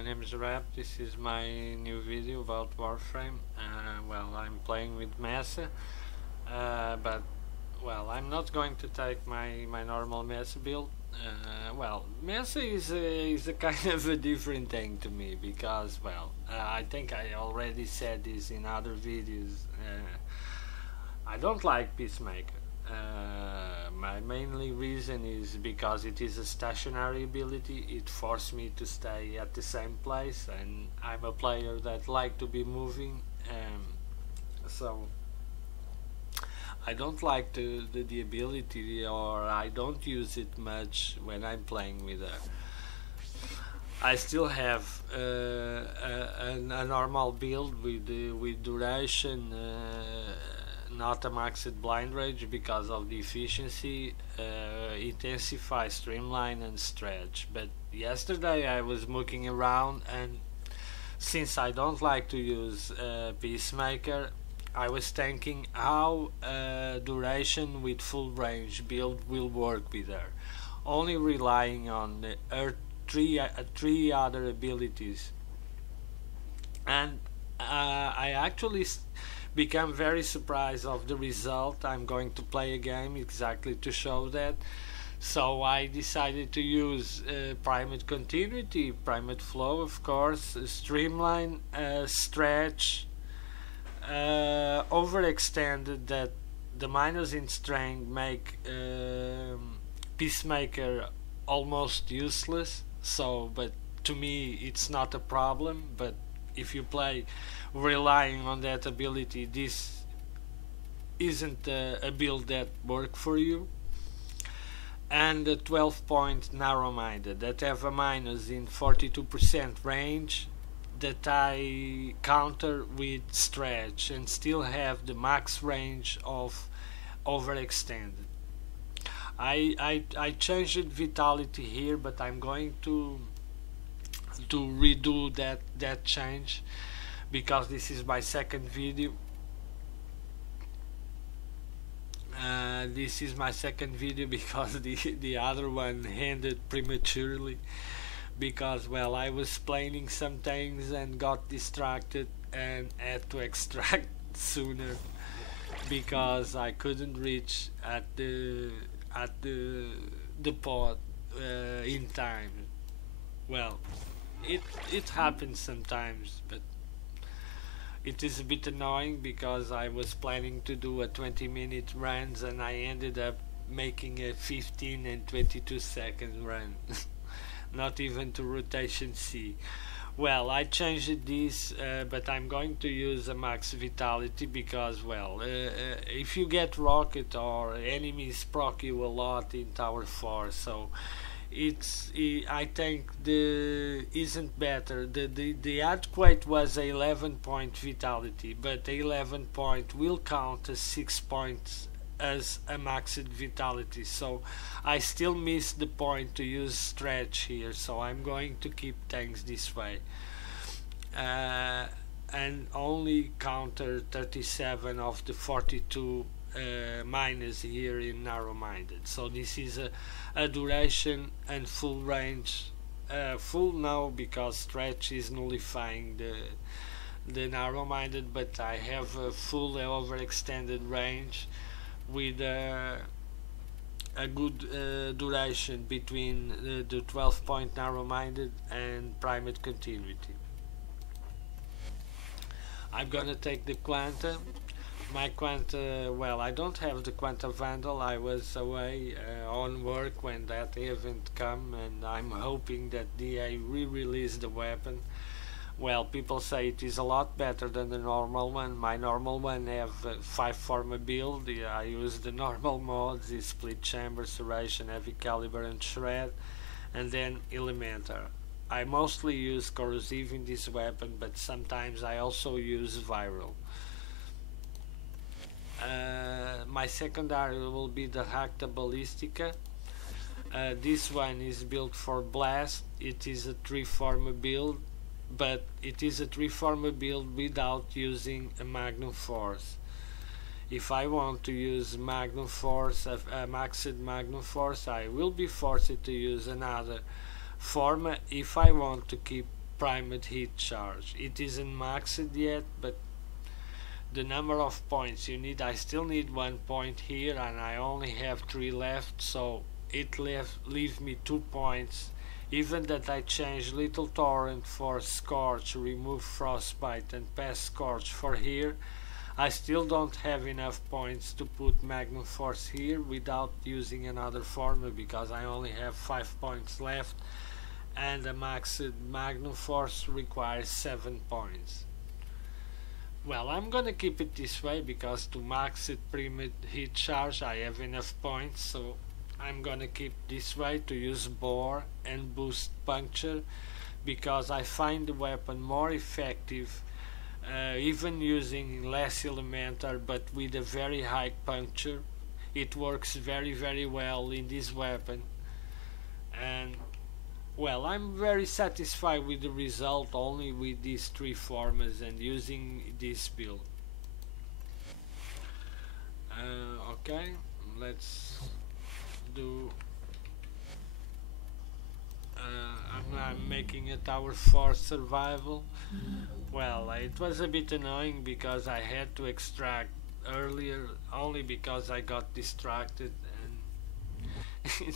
my name is Rap. This is my new video about Warframe. Well, I'm playing with Mesa, but well, I'm not going to take my normal Mesa build. Well, Mesa is a kind of a different thing to me because, well, I think I already said this in other videos. I don't like Peacemaker. My mainly reason is because it is a stationary ability. It forced me to stay at the same place, and I'm a player that like to be moving. So I don't like the ability, or I don't use it much when I'm playing with her. I still have a normal build with duration, not a maxed blind range because of the efficiency, intensify, streamline, and stretch. But yesterday I was looking around, and since I don't like to use peacemaker, I was thinking how duration with full range build will work with her, only relying on her three other abilities. And I actually become very surprised of the result. I'm going to play a game exactly to show that. So I decided to use primate continuity, primate flow, of course, streamline, stretch, overextended, that the minus in strength make peacemaker almost useless. So, but to me it's not a problem. But if you play relying on that ability, this isn't a build that work for you. And the 12 point narrow-minded that have a minus in 42% range, that I counter with stretch and still have the max range of overextended. I changed vitality here, but I'm going to redo that change because this is my second video. This is my second video because the other one ended prematurely because, well, I was planning some things and got distracted and had to extract sooner because I couldn't reach at the pod in time. Well, it happens sometimes, but it is a bit annoying because I was planning to do a 20-minute runs and I ended up making a 15 and 22-second run. Not even to rotation C. Well, I changed this, but I'm going to use a max vitality because, well, if you get rocket or enemies proc you a lot in Tower 4, so I think the isn't better. The earthquake was a 11 point vitality, but the 11 point will count as 6 points as a maxed vitality, so I still miss the point to use stretch here, so I'm going to keep things this way, and only counter 37 of the 42 minus here in narrow-minded. So this is a duration and full range, full now because stretch is nullifying the narrow-minded, but I have a full overextended range with a good duration between the 12 point narrow-minded and primate continuity. I'm gonna take the Quanta. My Quanta, well, I don't have the Quanta Vandal. I was away on work when that event come, and I'm hoping that DA re-release the weapon. Well, people say it is a lot better than the normal one. My normal one have 5 forma build. I use the normal modes, the split chamber, serration, heavy caliber, and shred, and then elementar. I mostly use corrosive in this weapon, but sometimes I also use viral. My secondary will be the Rakta Ballistica. This one is built for blast. It is a 3 forma build, but it is a 3 forma build without using a Magnum Force. If I want to use Magnum Force, a maxed Magnum Force, I will be forced to use another forma if I want to keep primed hit charge. It isn't maxed yet, but the number of points you need, I still need 1 point here, and I only have 3 left, so it leaves me 2 points. Even that I change Little Torrent for Scorch, remove Frostbite, and pass Scorch for here, I still don't have enough points to put Magnum Force here without using another formula, because I only have 5 points left, and a maxed Magnum Force requires 7 points. Well, I'm gonna keep it this way, because to max it primed hit charge I have enough points, so I'm gonna keep this way to use Bore and boost puncture, because I find the weapon more effective even using less elemental but with a very high puncture. It works very well in this weapon, and well, I'm very satisfied with the result only with these 3 formulas and using this build. Okay, let's do I'm making a tower for survival. Well, it was a bit annoying because I had to extract earlier only because I got distracted, and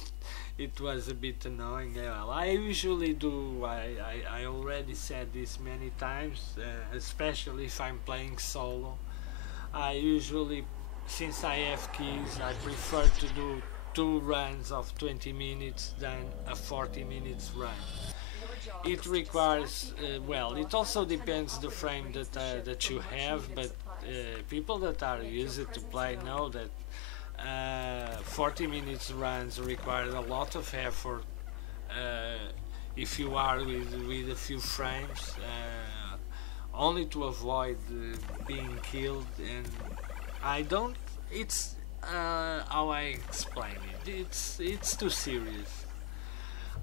it was a bit annoying. Well, I usually do, I already said this many times, especially if I'm playing solo. I usually, since I have keys, I prefer to do 2 runs of 20 minutes than a 40 minutes run. It requires, well, it also depends the frame that you have, but people that are used to play know that 40 minutes runs require a lot of effort if you are with a few frames, only to avoid being killed. And I don't, it's how I explain it, it's too serious.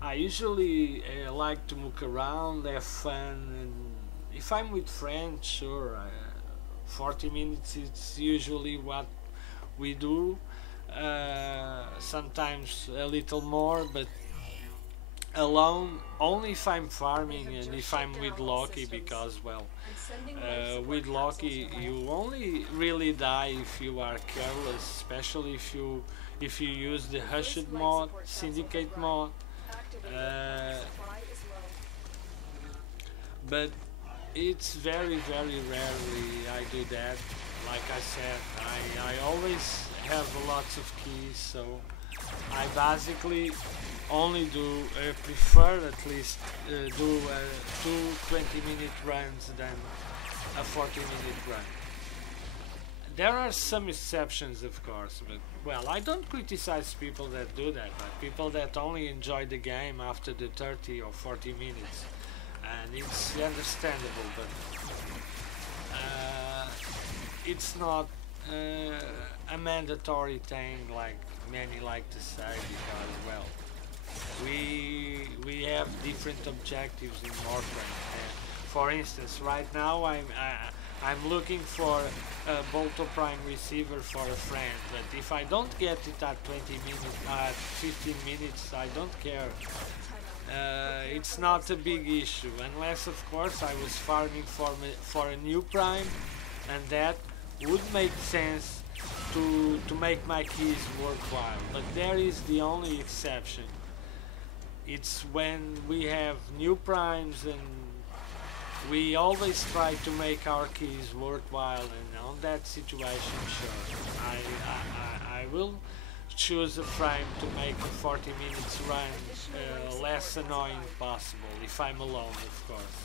I usually like to look around, have fun, and if I'm with friends, sure, 40 minutes is usually what we do, sometimes a little more, but alone only if I'm farming and if I'm with Loki, because, well, with Loki you only really die if you are careless, especially if you use the Hushed mod, Syndicate mod. But it's very rarely I do that. Like I said, I always have lots of keys, so I basically only do prefer at least do 2 20-minute runs than a 40-minute run. There are some exceptions, of course, but, well, I don't criticize people that do that, but people that only enjoy the game after the 30 or 40 minutes, and it's understandable, but it's not a mandatory thing like many like to say, because, well, we have different objectives in Warframe. For instance, right now I'm looking for a Bolto Prime receiver for a friend, but if I don't get it at 20 minutes, at 15 minutes, I don't care. It's not a big issue, unless of course I was farming for a new Prime, and that would make sense to make my keys worthwhile. But there is the only exception. It's when we have new Primes, and we always try to make our keys worthwhile, and on that situation, sure, I will choose a frame to make a 40 minutes run less annoying possible, if I'm alone, of course.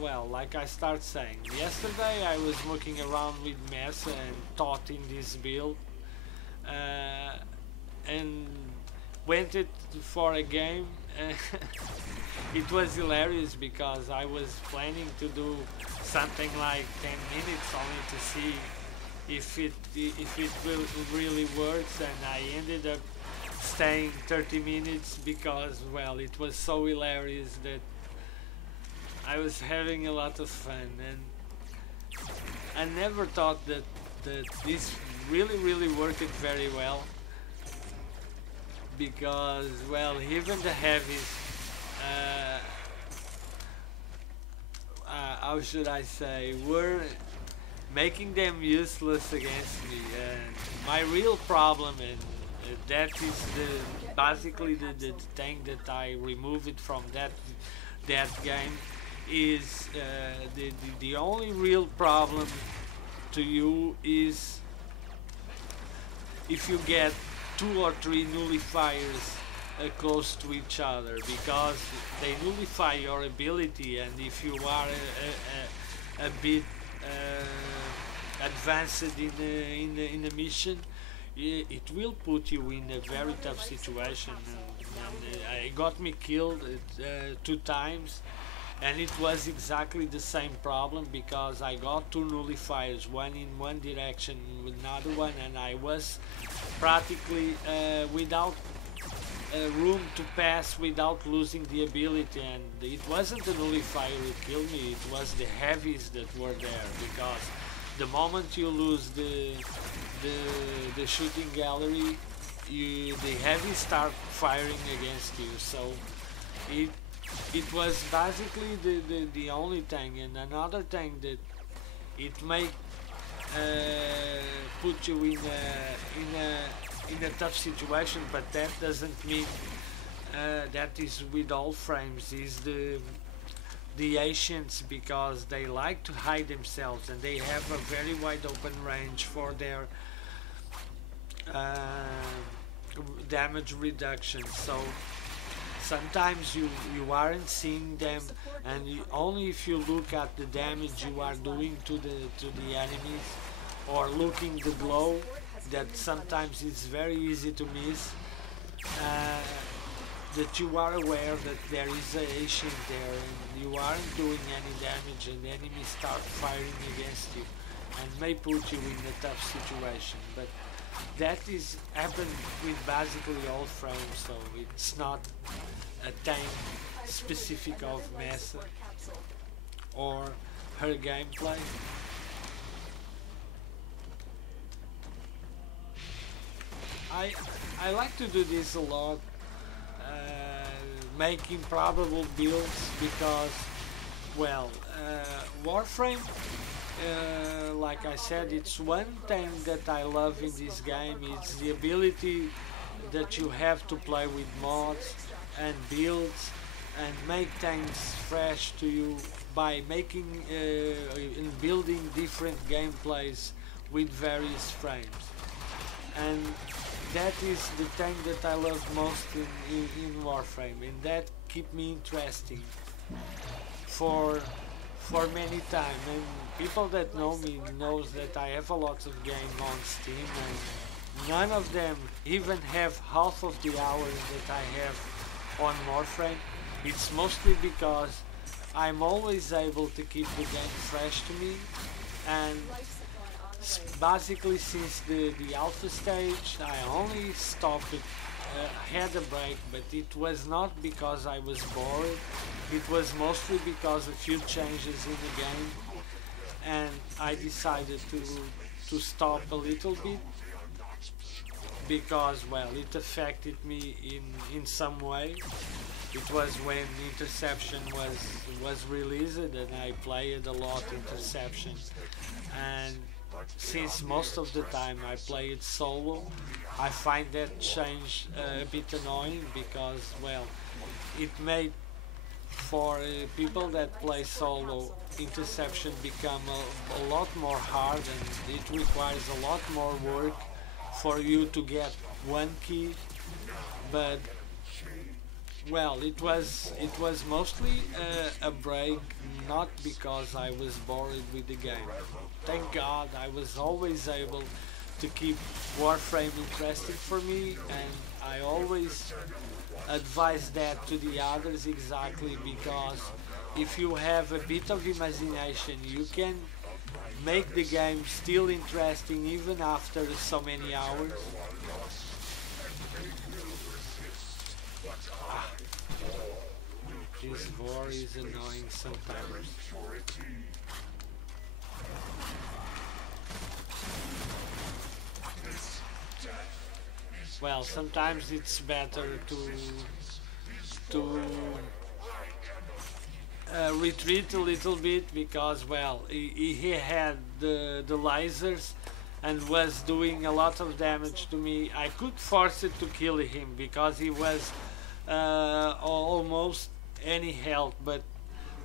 Well, like I start saying, yesterday I was looking around with Mesa and thought in this build, and went it for a game. It was hilarious because I was planning to do something like 10 minutes only to see if it really works, and I ended up staying 30 minutes because, well, it was so hilarious that I was having a lot of fun, and I never thought that this really worked very well. because, well, even the heavies, uh, how should I say, were making them useless against me. And my real problem, and that is basically the thing that I removed from that game, is the only real problem to you is if you get two or three nullifiers close to each other, because they nullify your ability, and if you are a bit advanced in the mission, it will put you in a very tough situation. And it got me killed 2 times, and it was exactly the same problem, because I got two nullifiers, one in one direction, another one, and I was practically without room to pass without losing the ability. And it wasn't the nullifier that killed me, it was the heavies that were there, because the moment you lose the shooting gallery, the heavies start firing against you. So it was basically the only thing. And another thing that it may put you in a tough situation, but that doesn't mean that is with all frames, is the Asians, because they like to hide themselves and they have a very wide open range for their damage reduction. So sometimes you aren't seeing them, and only if you look at the damage you are doing to the enemies, or looking the glow, that sometimes it's very easy to miss, that you are aware that there is a Asian there and you aren't doing any damage, and the enemies start firing against you and may put you in a tough situation. But that is happened with basically all frames, so it's not a thing specific of Mesa or her gameplay. I like to do this a lot, making probable builds, because, well, Warframe, like I said, it's one thing that I love in this game. It's the ability that you have to play with mods and builds and make things fresh to you by making and building different gameplays with various frames. And that is the thing that I love most in Warframe, and that keep me interesting for many time. And people that know me knows that I have a lot of games on Steam, and none of them even have half of the hours that I have on Warframe. It's mostly because I'm always able to keep the game fresh to me, and basically since the alpha stage I only stopped it, had a break, but it was not because I was bored, it was mostly because a few changes in the game, and I decided to stop a little bit, because, well, it affected me in some way. It was when Interception was released, and I played a lot Interception, and since most of the time I play it solo, I find that change a bit annoying, because, well, it made for people that play solo Interception become a lot more hard, and it requires a lot more work for you to get one key. But, well, it was mostly a break, not because I was bored with the game. Thank God I was always able to keep Warframe interesting for me, and I always advise that to the others, exactly because if you have a bit of imagination, you can make the game still interesting even after so many hours. This war is annoying sometimes. well, sometimes it's better to retreat a little bit because, well, he had the lasers and was doing a lot of damage to me. I could force it to kill him because he was almost any health, but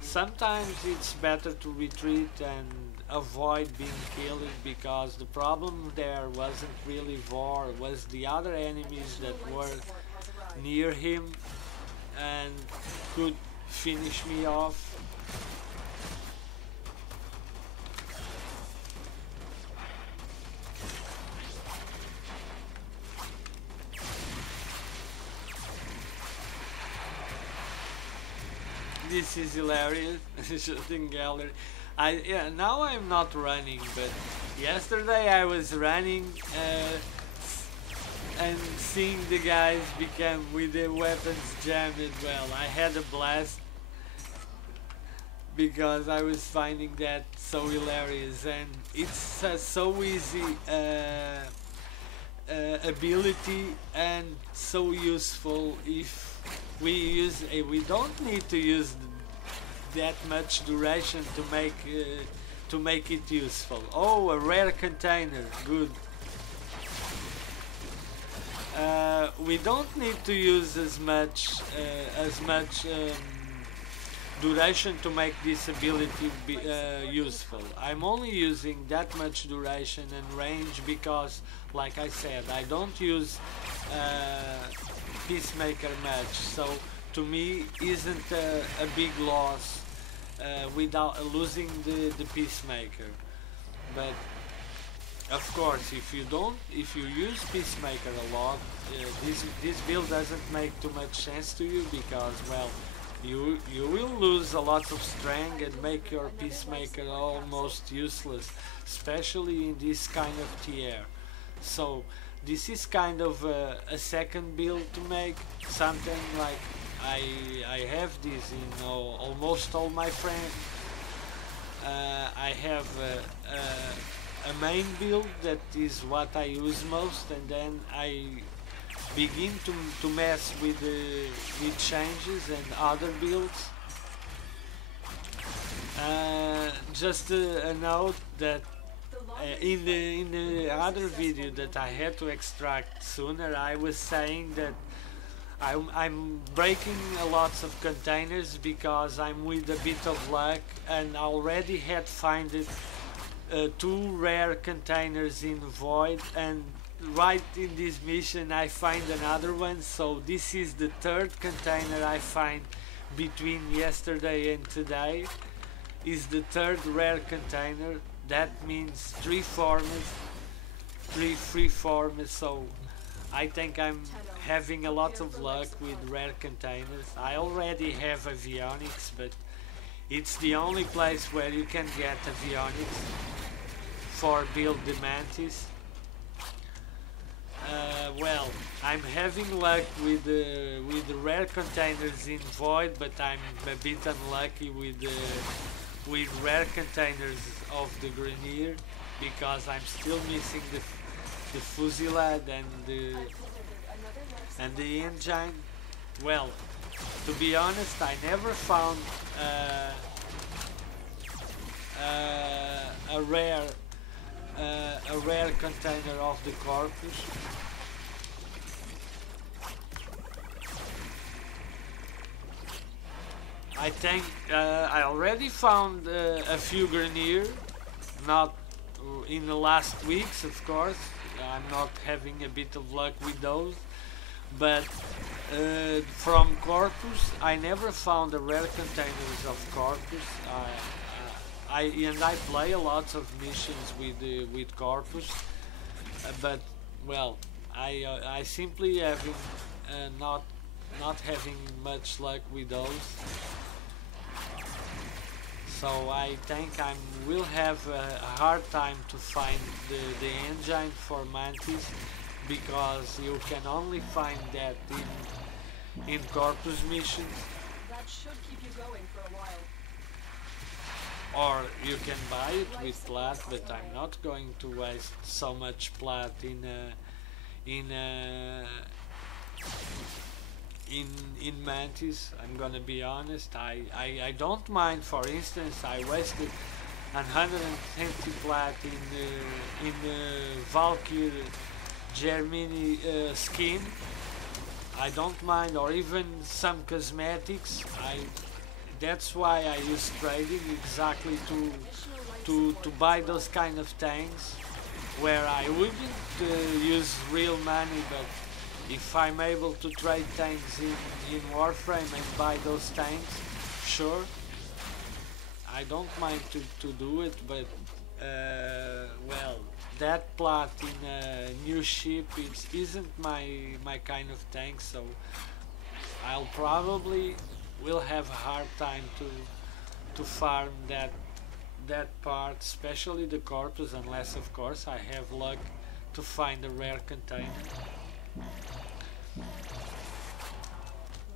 sometimes it's better to retreat and avoid being killed, because the problem there wasn't really Vor, it was the other enemies that were near him and could finish me off. This is hilarious. Shooting gallery. Yeah, now I'm not running, but yesterday I was running and seeing the guys become with the weapons jammed. Well, I had a blast because I was finding that so hilarious, and it's so easy ability and so useful if we use. We don't need to use that much duration to make it useful. Oh, a rare container, good. We don't need to use as much duration to make this ability be, useful. I'm only using that much duration and range because, like I said, I don't use peacemaker much, so to me isn't a big loss without losing the peacemaker. But of course, if you use peacemaker a lot, this build doesn't make too much sense to you because, well, you will lose a lot of strength and make your peacemaker almost useless, especially in this kind of tier. So this is kind of a second build to make, something like I have this in almost all my frames. I have a main build that is what I use most, and then I begin to mess with changes and other builds. Just a note that in the other video that I had to extract sooner, I was saying that I'm breaking a lot of containers because I'm with a bit of luck, and I already had found two rare containers in Void, and right in this mission I find another one, so this is the third container I find between yesterday and today. Is the third rare container. That means three free forms, so I think I'm having a lot of luck with rare containers. I already have avionics, but it's the only place where you can get avionics for build the Mantis. Well, I'm having luck with the rare containers in Void, but I'm a bit unlucky with rare containers of the Grenier because I'm still missing the Fusilade and the engine. Well, to be honest, I never found a rare container of the Corpus. I think I already found a few Grenier, not in the last weeks, of course. I'm not having a bit of luck with those, but from Corpus I never found a rare containers of Corpus. I play a lot of missions with Corpus, but well, I simply having not having much luck with those. So I think I will have a hard time to find the engine for Mantis, because you can only find that in Corpus missions. That should keep you going for a while. Or you can buy it with plat, but I'm not going to waste so much plat in in Mantis. I'm gonna be honest. I don't mind. For instance, I wasted 120 plat in Valkyr Germany skin. I don't mind, or even some cosmetics. That's why I use trading exactly to buy those kind of tanks where I wouldn't use real money, but if I'm able to trade tanks in Warframe and buy those tanks, sure, I don't mind to do it, but well, that plot in a new ship isn't my kind of tank, so I'll probably will have a hard time to farm that part, especially the corpus, unless of course I have luck to find a rare container.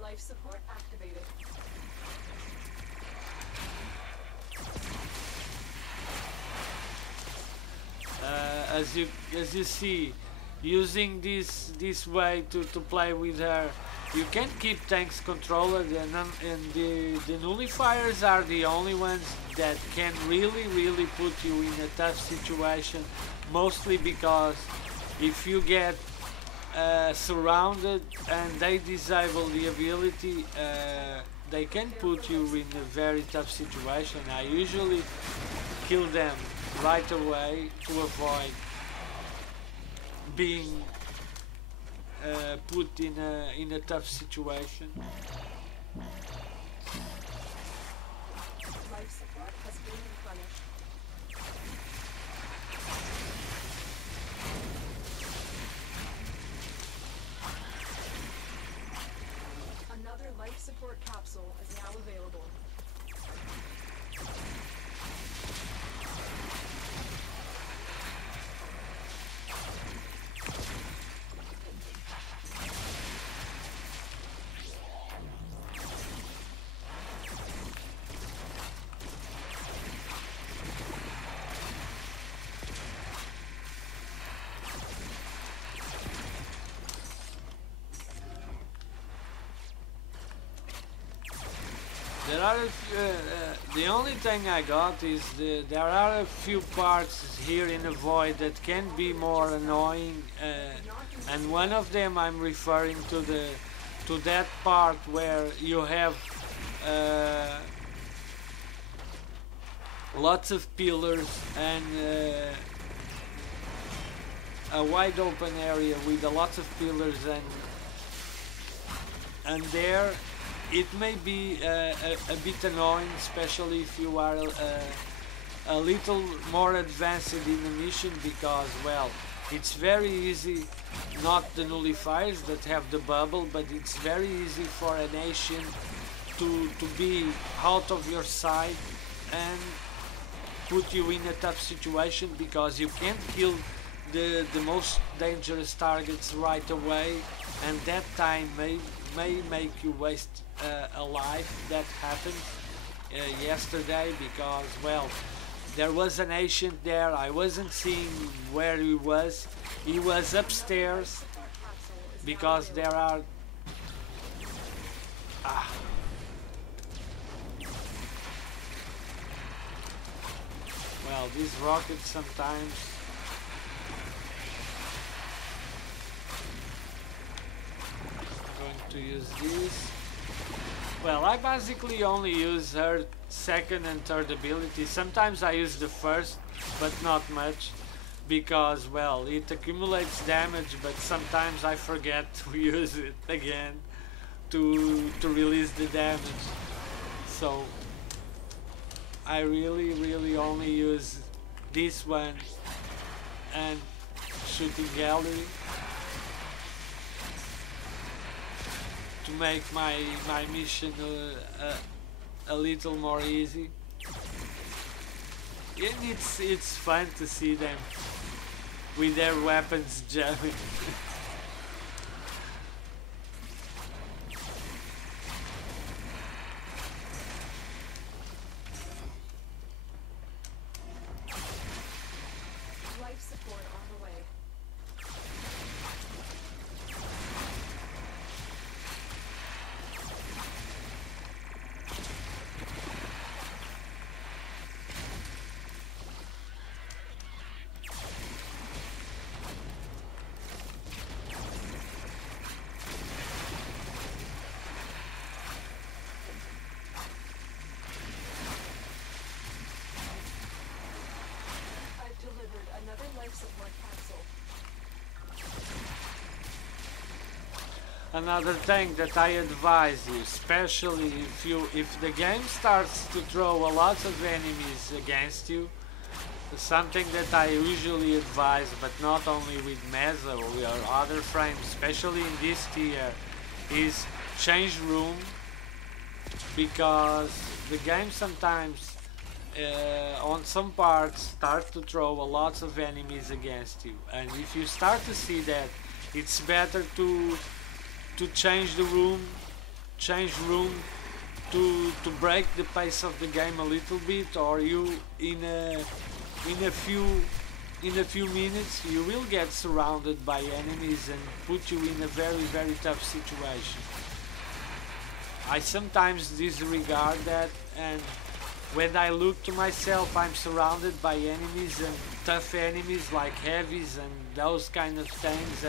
Life support activated. As you see, using this way to play with her, you can keep tanks controlled, and the nullifiers are the only ones that can really put you in a tough situation, mostly because if you get surrounded and they disable the ability, they can put you in a very tough situation. I usually kill them right away to avoid being put in a tough situation. Life support has been replenished. Another life support capsule is now available. There are the only thing I got is there are a few parts here in the void that can be more annoying, and one of them I'm referring to that part where you have lots of pillars and a wide open area with a lot of pillars, and there it may be a bit annoying, especially if you are a little more advanced in the mission, because, well, it's very easy, not the nullifiers that have the bubble, but it's very easy for a nation to be out of your sight and put you in a tough situation, because you can't kill the most dangerous targets right away, and that time may make you waste a life. That happened yesterday, because, well, there was an ancient there. I wasn't seeing where he was. He was upstairs, because there are well, these rockets sometimes to use this. Well, I basically only use her second and third ability. Sometimes I use the first, but not much, because, well, it accumulates damage, but sometimes I forget to use it again to release the damage. So I really only use this one and shooting gallery to make my mission a little more easy. And it's fun to see them with their weapons jamming. Life support on the way. Another thing that I advise you, especially if the game starts to throw a lot of enemies against you, something that I usually advise, but not only with Mesa or with other frames, especially in this tier, is change room, because the game sometimes on some parts starts to throw a lot of enemies against you, and if you start to see that, it's better to change room to break the pace of the game a little bit, or you in a few minutes you will get surrounded by enemies and put you in a very tough situation. I sometimes disregard that, and when I look to myself, I'm surrounded by enemies, and tough enemies like heavies and those kind of things,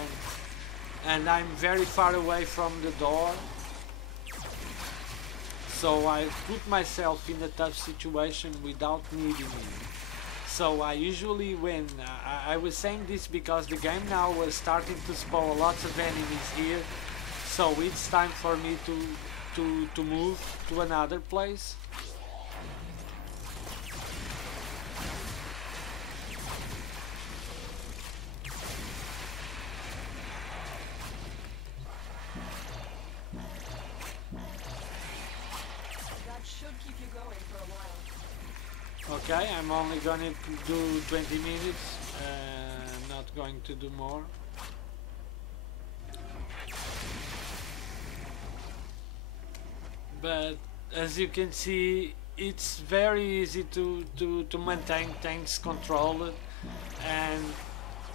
and I'm very far away from the door, so I put myself in a tough situation without needing it. So I usually, when I was saying this because the game now was starting to spawn lots of enemies here, so it's time for me to move to another place. Okay, I'm only gonna do 20 minutes, not going to do more. But as you can see, it's very easy to maintain things controlled, and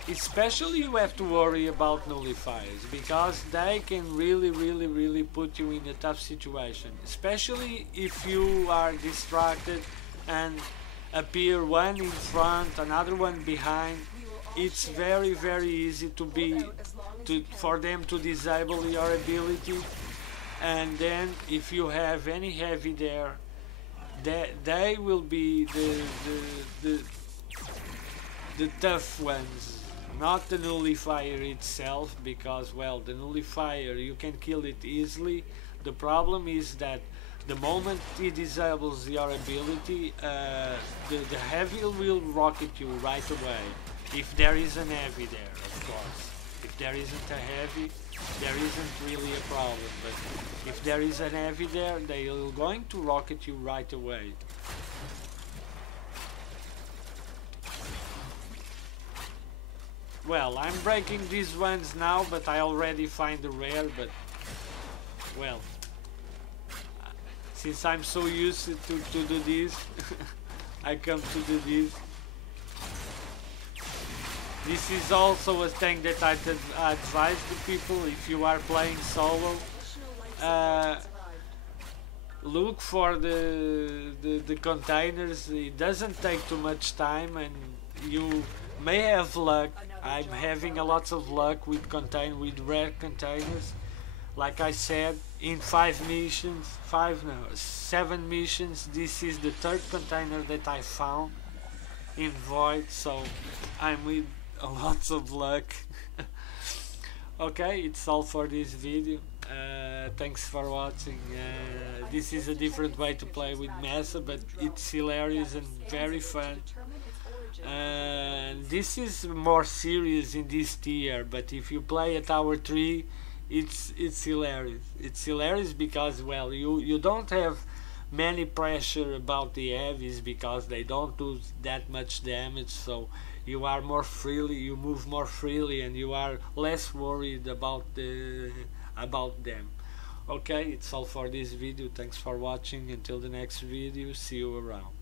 especially you have to worry about nullifiers, because they can really put you in a tough situation, especially if you are distracted and appear one in front, another one behind. It's very easy for them to disable your ability, and then if you have any heavy there, they will be the tough ones, not the nullifier itself, because well, the nullifier you can kill it easily. The problem is that the moment it disables your ability, the heavy will rocket you right away. If there is an heavy there, of course. If there isn't a heavy, there isn't really a problem. But if there is an heavy there, they are going to rocket you right away. Well, I'm breaking these ones now, but I already find the rare, but well, since I'm so used to do this, I come to do this. This is also a thing that I advise to people if you are playing solo. Look for the containers. It doesn't take too much time, and you may have luck. I'm having a lot of luck with rare containers. Like I said, in 7 missions, this is the 3rd container that I found in Void, so I'm with a lots of luck. Okay, it's all for this video. Thanks for watching. This is a different way to play with Mesa, but it's hilarious and very fun. This is more serious in this tier, but if you play at Tower 3, it's hilarious. It's hilarious because, well, you don't have many pressure about the heavies because they don't do that much damage, so you are more freely, you move more freely, and you are less worried about them. Okay, it's all for this video. Thanks for watching. Until the next video, see you around.